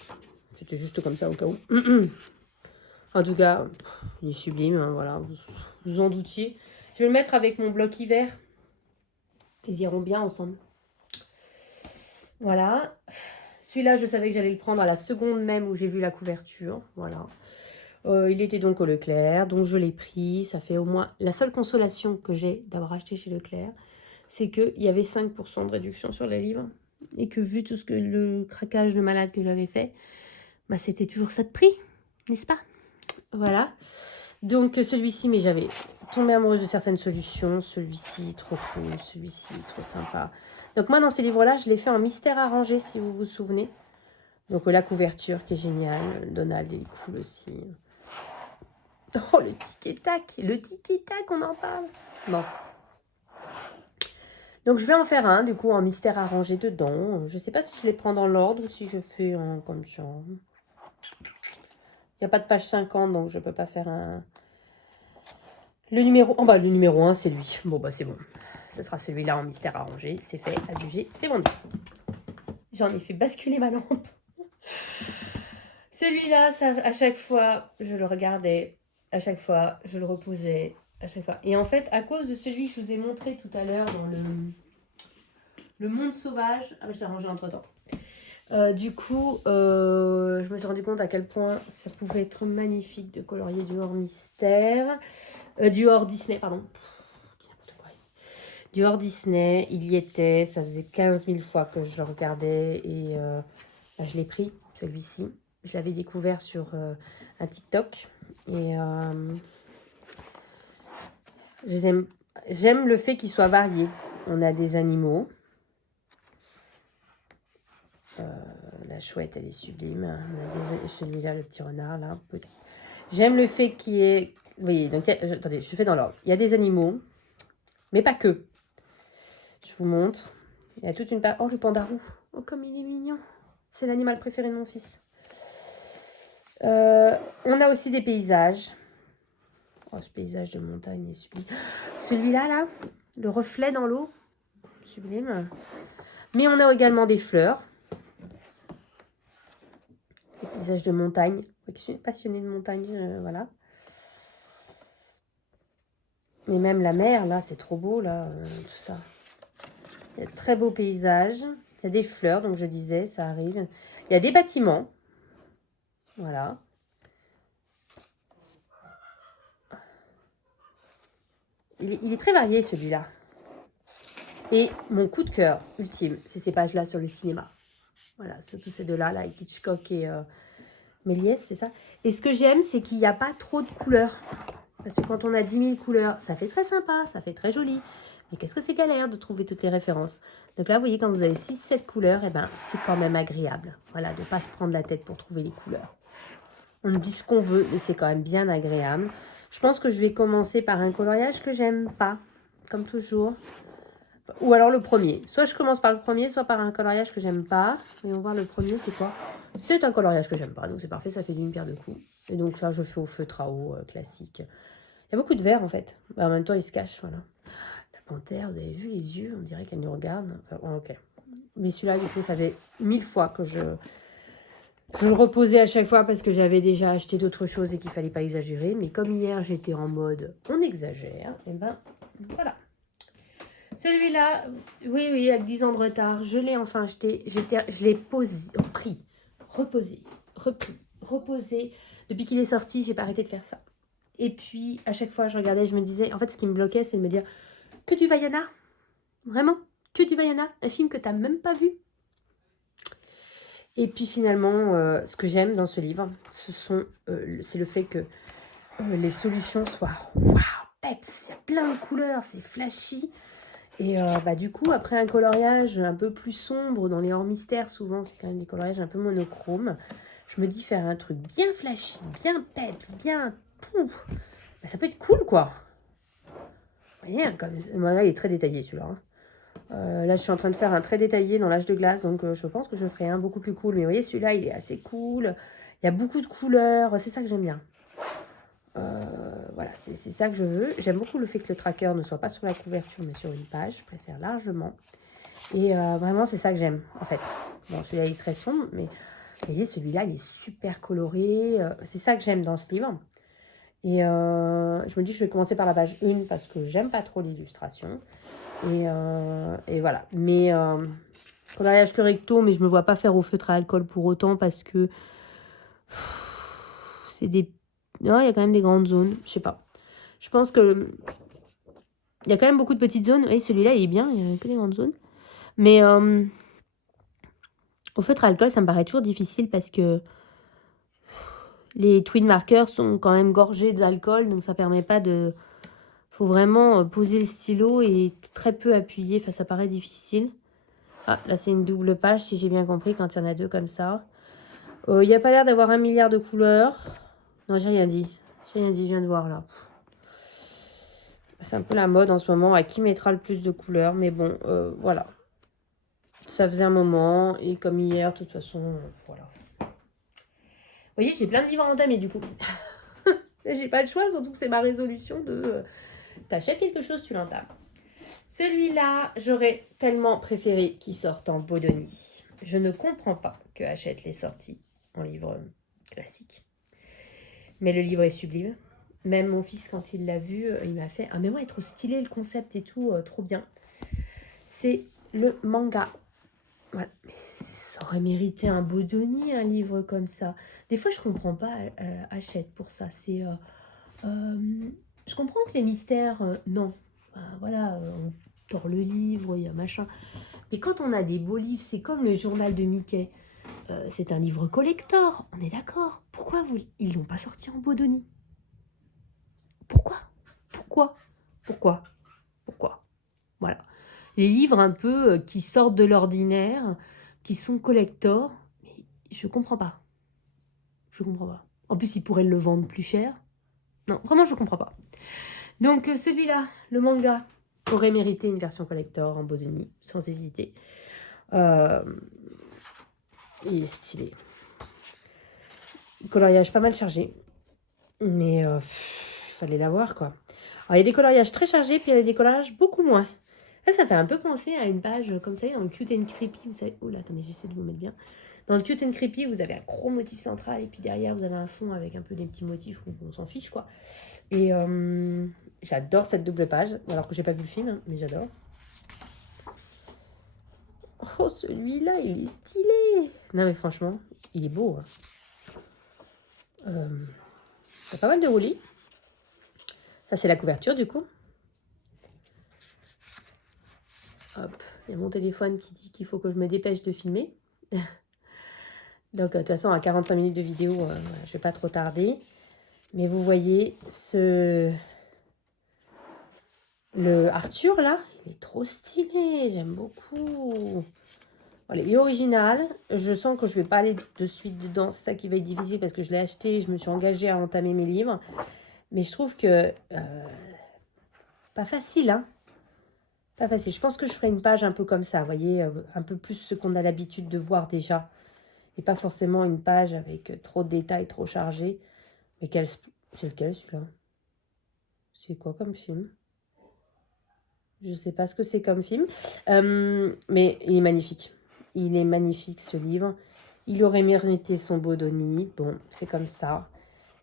C'était juste comme ça au cas où. En tout cas, il est sublime, hein, voilà. Vous en doutiez. Je vais le mettre avec mon bloc hiver. Ils iront bien ensemble. Voilà. Celui-là, je savais que j'allais le prendre à la seconde même où j'ai vu la couverture. Voilà. Il était donc au Leclerc, donc je l'ai pris. Ça fait au moins... La seule consolation que j'ai d'avoir acheté chez Leclerc, c'est qu'il y avait 5% de réduction sur les livres. Et que vu tout le craquage de malade que j'avais fait, bah, c'était toujours ça de prix, n'est-ce pas? Voilà. Donc celui-ci, mais j'avais tombé amoureuse de certaines solutions. Celui-ci, trop cool. Celui-ci, trop sympa. Donc moi, dans ces livres-là, je l'ai fait en mystère arrangé, si vous vous souvenez. Donc la couverture qui est géniale. Donald, il est cool aussi. Oh, le tic-et-tac. Le tic-et-tac, on en parle. Bon. Donc je vais en faire un, du coup, en mystère arrangé dedans. Je ne sais pas si je les prends dans l'ordre ou si je fais un comme ça. Il n'y a pas de page 50, donc je ne peux pas faire un... Le numéro... Oh bah, le numéro 1, c'est lui. Bon, bah c'est bon. Ce sera celui-là en mystère arrangé. C'est fait, adjugé, c'est vendu. J'en ai fait basculer ma lampe. Celui-là, à chaque fois, je le regardais. À chaque fois, je le reposais. À chaque fois. Et en fait, à cause de celui que je vous ai montré tout à l'heure dans le monde sauvage... Ah, je l'ai rangé entre-temps. Du coup, je me suis rendu compte à quel point ça pouvait être magnifique de colorier du hors mystère. Du hors Disney, pardon. Du hors Disney, il y était. Ça faisait 15 000 fois que je le regardais et bah, je l'ai pris, celui-ci. Je l'avais découvert sur un TikTok. Et j'aime le fait qu'il soit varié. On a des animaux. La chouette, elle est sublime. On a celui-là, le petit renard, là. J'aime le fait qu'il y ait... Vous voyez, donc, attendez, je fais dans l'ordre. Il y a des animaux, mais pas que. Je vous montre. Il y a toute une... Oh, le pandarou. Oh, comme il est mignon. C'est l'animal préféré de mon fils. On a aussi des paysages. Oh, ce paysage de montagne est sublime. Celui-là, là, le reflet dans l'eau, sublime. Mais on a également des fleurs. Des paysages de montagne. Je suis passionnée de montagne, voilà. Mais même la mer, là, c'est trop beau, là, tout ça. Il y a de très beaux paysages. Il y a des fleurs, donc je disais, ça arrive. Il y a des bâtiments. Voilà. Il est très varié, celui-là. Et mon coup de cœur ultime, c'est ces pages-là sur le cinéma. Voilà, surtout ces deux-là, là, avec Hitchcock et Méliès, c'est ça. Et ce que j'aime, c'est qu'il n'y a pas trop de couleurs. Parce que quand on a 10 000 couleurs, ça fait très sympa, ça fait très joli. Mais qu'est-ce que c'est galère de trouver toutes les références. Donc là, vous voyez, quand vous avez 6-7 couleurs, eh ben, c'est quand même agréable. Voilà, de ne pas se prendre la tête pour trouver les couleurs. On dit ce qu'on veut, mais c'est quand même bien agréable. Je pense que je vais commencer par un coloriage que j'aime pas, comme toujours. Ou alors le premier. Soit je commence par le premier, soit par un coloriage que j'aime pas. Et on va voir le premier, c'est quoi? C'est un coloriage que j'aime pas, donc c'est parfait, ça fait d'une pierre deux coups. Et donc ça, je fais au feutre à eau classique. Il y a beaucoup de vert en fait. En même temps, il se cache, voilà. La panthère, vous avez vu les yeux? On dirait qu'elle nous regarde. Enfin, bon, ok. Mais celui-là, du coup, ça fait 1000 fois que je le reposais à chaque fois parce que j'avais déjà acheté d'autres choses et qu'il fallait pas exagérer. Mais comme hier, j'étais en mode on exagère, et ben voilà. Celui-là, oui, avec 10 ans de retard, je l'ai enfin acheté. Je l'ai reposé. Depuis qu'il est sorti, j'ai pas arrêté de faire ça. Et puis, à chaque fois, je regardais, je me disais, en fait, ce qui me bloquait, c'est de me dire, que du Vaiana, vraiment, que du Vaiana, un film que tu n'as même pas vu. Et puis finalement, ce que j'aime dans ce livre, c'est le fait que les solutions soient, waouh, peps, il y a plein de couleurs, c'est flashy. Et du coup, après un coloriage un peu plus sombre, dans les hors-mystères, souvent, c'est quand même des coloriages un peu monochromes, je me dis faire un truc bien flashy, bien peps, bien... Pouf, ça peut être cool, quoi. Vous voyez, comme... Là, il est très détaillé, celui-là. Là, je suis en train de faire un très détaillé dans l'âge de glace, donc je pense que je ferai un beaucoup plus cool. Mais vous voyez, celui-là, il est assez cool. Il y a beaucoup de couleurs, c'est ça que j'aime bien. Voilà, c'est ça que je veux. J'aime beaucoup le fait que le tracker ne soit pas sur la couverture, mais sur une page. Je préfère largement. Et vraiment, c'est ça que j'aime, en fait. Bon, celui-là, il est très sombre, mais vous voyez, celui-là, il est super coloré. C'est ça que j'aime dans ce livre. Et je me dis, je vais commencer par la page 1 parce que j'aime pas trop l'illustration. Et voilà. Mais coloriage que recto, mais je me vois pas faire au feutre à alcool pour autant parce que c'est des... Non, il y a quand même des grandes zones. Je sais pas. Je pense que il y a quand même beaucoup de petites zones. Et celui-là, il est bien. Il y a un peu des grandes zones. Mais au feutre à alcool, ça me paraît toujours difficile parce que les twin markers sont quand même gorgés d'alcool. Donc ça permet pas de... Faut vraiment poser le stylo et très peu appuyer. Enfin, ça paraît difficile. Ah, là, c'est une double page, si j'ai bien compris, quand il y en a deux comme ça. Il n'y a pas l'air d'avoir 1 milliard de couleurs. Non, j'ai rien dit. J'ai rien dit, je viens de voir là. C'est un peu la mode en ce moment. À qui mettra le plus de couleurs? Mais bon, voilà. Ça faisait un moment. Et comme hier, de toute façon, voilà. Vous voyez, j'ai plein de livres à entamer du coup. J'ai pas le choix, surtout que c'est ma résolution de... T'achètes quelque chose, tu l'entames. Celui-là, j'aurais tellement préféré qu'il sorte en Bodoni. Je ne comprends pas que Hachette l'ait sorti en livre classique. Mais le livre est sublime. Même mon fils, quand il l'a vu, il m'a fait « Ah mais ouais, trop stylé le concept et tout, trop bien. » C'est le manga. Voilà. Ça aurait mérité un Bodoni, un livre comme ça. Des fois, je comprends pas Hachette pour ça. C'est... je comprends que les mystères, non. Voilà, on tord le livre, il y a machin. Mais quand on a des beaux livres, c'est comme le journal de Mickey. C'est un livre collector, on est d'accord. Pourquoi ils l'ont pas sorti en Bodoni? Pourquoi? Pourquoi? Pourquoi? Pourquoi? Voilà. Les livres un peu qui sortent de l'ordinaire, qui sont collector, mais je comprends pas. Je comprends pas. En plus, ils pourraient le vendre plus cher. Non, vraiment, je comprends pas. Donc, celui-là, le manga, aurait mérité une version collector en Bodoni, sans hésiter. Il est stylé. Coloriage pas mal chargé. Mais fallait l'avoir, quoi. Alors, il y a des coloriages très chargés, puis il y a des coloriages beaucoup moins. Là, ça fait un peu penser à une page, comme ça, dans le Cute and Creepy, vous savez... Oh là, attendez, j'essaie de vous mettre bien. Dans le Cute and Creepy, vous avez un gros motif central, et puis derrière, vous avez un fond avec un peu des petits motifs où on s'en fiche, quoi. Et j'adore cette double page, alors que j'ai pas vu le film, hein, mais j'adore. Oh, celui-là, il est stylé. Non, mais franchement, il est beau. Hein. Il y a pas mal de roulis. Ça, c'est la couverture, du coup. Hop, il y a mon téléphone qui dit qu'il faut que je me dépêche de filmer. Donc, de toute façon, à 45 minutes de vidéo, je ne vais pas trop tarder. Mais vous voyez, le Arthur, là, il est trop stylé. J'aime beaucoup. Voilà, il est original. Je sens que je ne vais pas aller de suite dedans. C'est ça qui va être difficile parce que je l'ai acheté. Je me suis engagée à entamer mes livres. Mais je trouve que... pas facile, hein. Pas facile. Je pense que je ferai une page un peu comme ça, vous voyez, un peu plus ce qu'on a l'habitude de voir déjà. Et pas forcément une page avec trop de détails, trop chargés. Mais c'est lequel celui-là? C'est quoi comme film? Je sais pas ce que c'est comme film. Mais il est magnifique. Il est magnifique ce livre. Il aurait mérité son Bodoni. Bon, c'est comme ça.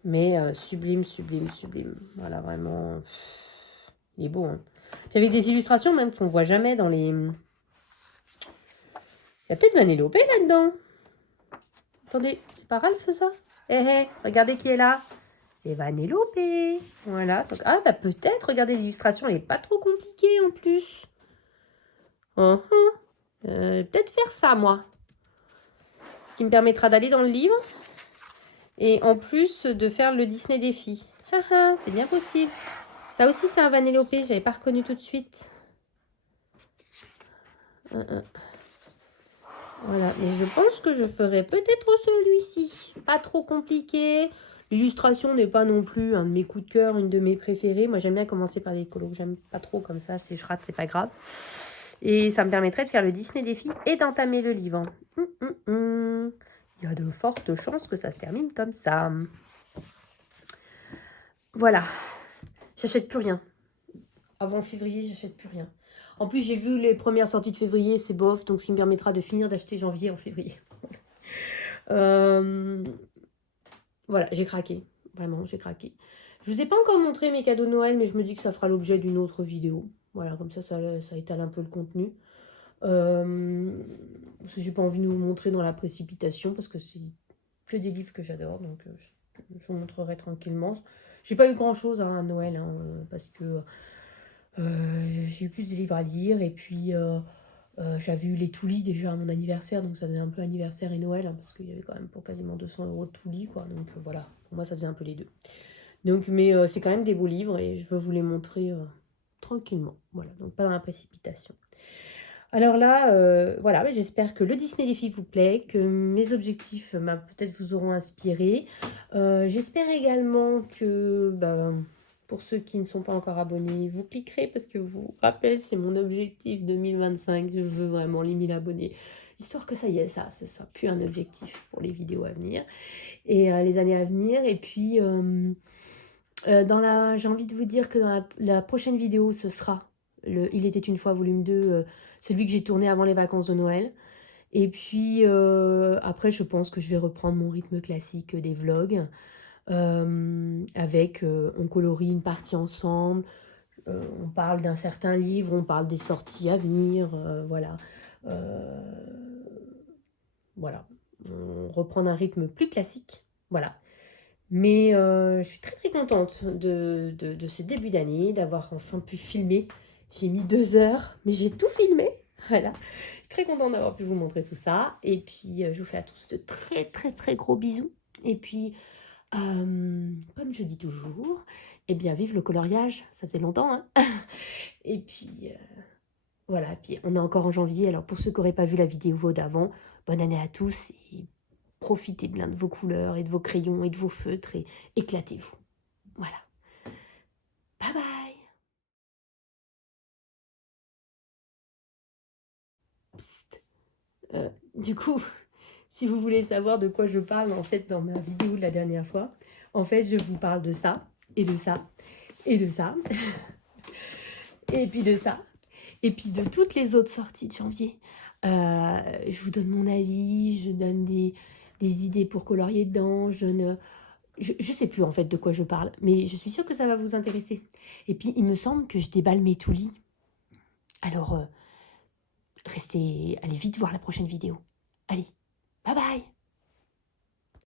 Mais sublime, sublime, sublime. Voilà, vraiment. Il est beau, hein. Puis avec des illustrations même qu'on voit jamais dans les... Il y a peut-être Vanellope là-dedans. Attendez, c'est pas Ralph ça? Regardez qui est là. C'est Vanellope. Voilà. Donc, ah bah peut-être, regardez l'illustration, elle n'est pas trop compliquée en plus. Peut-être faire ça, moi. Ce qui me permettra d'aller dans le livre. Et en plus de faire le Disney défi. C'est bien possible. Ça aussi, c'est un Vanellope. J'avais pas reconnu tout de suite. Voilà, mais je pense que je ferai peut-être celui-ci. Pas trop compliqué. L'illustration n'est pas non plus un de mes coups de cœur, une de mes préférées. Moi, j'aime bien commencer par des colos que j'aime pas trop comme ça. Si je rate, c'est pas grave. Et ça me permettrait de faire le Disney défi et d'entamer le livre. Il y a de fortes chances que ça se termine comme ça. Voilà. J'achète plus rien. Avant février, j'achète plus rien. En plus, j'ai vu les premières sorties de février, c'est bof, donc ce qui me permettra de finir d'acheter janvier en février. Voilà, j'ai craqué. Vraiment, j'ai craqué. Je vous ai pas encore montré mes cadeaux de Noël, mais je me dis que ça fera l'objet d'une autre vidéo. Voilà, comme ça étale un peu le contenu. Parce que j'ai pas envie de vous montrer dans la précipitation, parce que c'est que des livres que j'adore, donc je vous montrerai tranquillement. J'ai pas eu grand chose à Noël, hein, parce que j'ai eu plus de livres à lire, et puis j'avais eu les Toulis déjà à mon anniversaire, donc ça faisait un peu anniversaire et Noël, hein, parce qu'il y avait quand même pour quasiment 200 € de Toulis, quoi. Donc voilà, pour moi ça faisait un peu les deux. Donc, mais c'est quand même des beaux livres et je veux vous les montrer tranquillement. Voilà, donc pas dans la précipitation. Alors là, voilà, j'espère que le Disney Défi vous plaît, que mes objectifs peut-être vous auront inspiré. J'espère également que... pour ceux qui ne sont pas encore abonnés, vous cliquerez parce que je vous rappelle, c'est mon objectif 2025. Je veux vraiment les 1000 abonnés. Histoire que ça y est, ce sera plus un objectif pour les vidéos à venir et les années à venir. Et puis, j'ai envie de vous dire que dans la prochaine vidéo, ce sera le Il était une fois volume 2, celui que j'ai tourné avant les vacances de Noël. Et puis, après, je pense que je vais reprendre mon rythme classique des vlogs. Avec on colorie une partie ensemble, on parle d'un certain livre, on parle des sorties à venir, voilà. Voilà, on reprend un rythme plus classique, voilà. Mais je suis très très contente de ce début d'année, d'avoir enfin pu filmer. J'ai mis 2 heures, mais j'ai tout filmé, voilà. très contente d'avoir pu vous montrer tout ça. Et puis, je vous fais à tous de très, très, très gros bisous. Et puis, comme je dis toujours, eh bien, vive le coloriage. Ça faisait longtemps, hein. Et puis, voilà. Puis, on est encore en janvier. Alors, pour ceux qui n'auraient pas vu la vidéo d'avant, bonne année à tous. Et profitez bien de vos couleurs et de vos crayons et de vos feutres et éclatez-vous. Voilà. Bye bye. Psst. Du coup, si vous voulez savoir de quoi je parle, en fait, dans ma vidéo de la dernière fois, en fait, je vous parle de ça, et de ça, et de ça, et puis de ça, et puis de toutes les autres sorties de janvier. Je vous donne mon avis, je donne des idées pour colorier dedans, je sais plus en fait de quoi je parle, mais je suis sûre que ça va vous intéresser. Et puis, il me semble que je déballe mes toulis. Alors, allez vite voir la prochaine vidéo. Allez, bye bye!